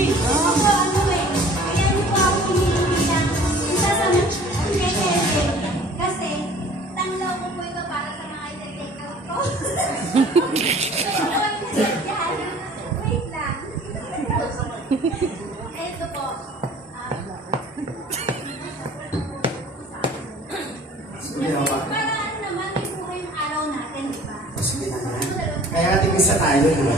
Ito po. Paraan naman, may puro yung araw natin, di ba? Sige naman. Kaya natin isa tayo, di ba?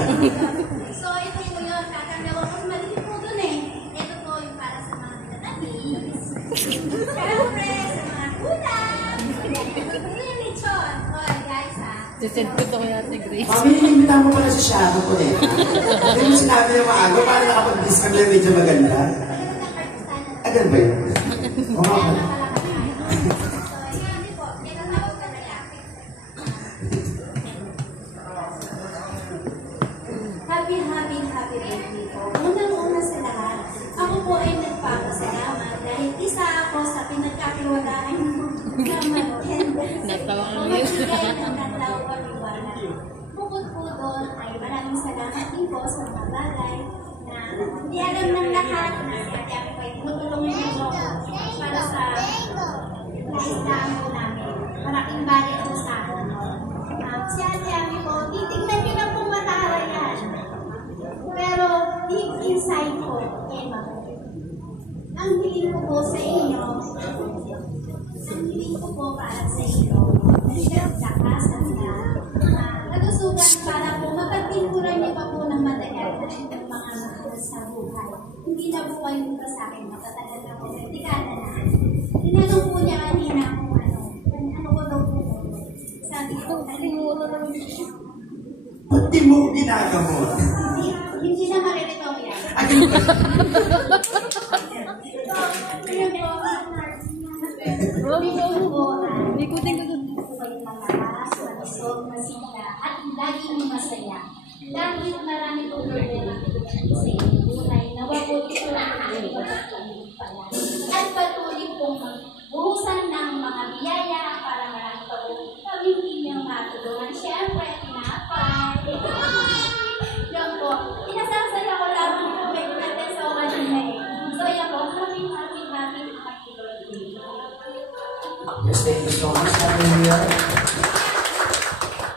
So, ito po yun. Kakanda ko. Mas maliit po dun eh. Ito po yung para sa mga natatis. Siyempre, sa mga kulang. Yung lechon. Oh, guys ha. Sisend ko ito kaya si Grace. Mami, inimbita mo pala si Shadow ko eh. Hindi mo sinabi na maaga, para nakapag-discount lang medyo maganda. Agad ba yun? Oo. Happy birthday po. Unang-una sa lahat, ako po ay nagpapasalamat dahil isa ako sa pinagkatiwalaan mo na mag-attend Natawa sa magbigay ng tatlaw pag-iwanan. Bukod po doon ay maraming salamat din po sa mga bagay na hindi alam ng lahat na si Ate Ami po ay tutulungan niyo para sa lahat po namin. Malaking bagay po sa akin. Si Ate Ami po, titignan niyo na pong matara yan. Pero deep inside ko, ang hiling ko po sa inyo, ang hiling ko po para sa inyo, nagdakasan na, natusugan para po mapagpinturan niyo pa po ng matagal na itong mga mahal sa buhay. Hindi na po kayo mula sa akin, matatagal na po, dekada na. Tinanong po niya kanina kung ano ko daw po. Sabi ko, Ba't di mo ginagamot? Hindi na maririto yan. Ikutin ko doon. At laging masaya. Dahil marami po problema sa inyong buhay, nawabuti ko lang at patuloy pong buhusan ng mga biyaya para marami pa po kami inyong matulungan. Siyempre, tinapay. Yan po. Inasasaya ko lamang po may natin sa okasyon na eh. So yan po, happy birthday. Yes, thank you so much, Hallelujah.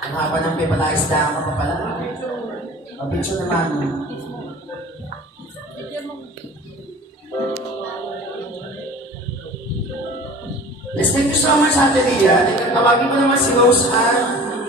Ang haba ng pipalaisda ka pa pala. Mapicture naman. Yes, thank you so much, Hallelujah. Tawagin ko naman si Rose Ann.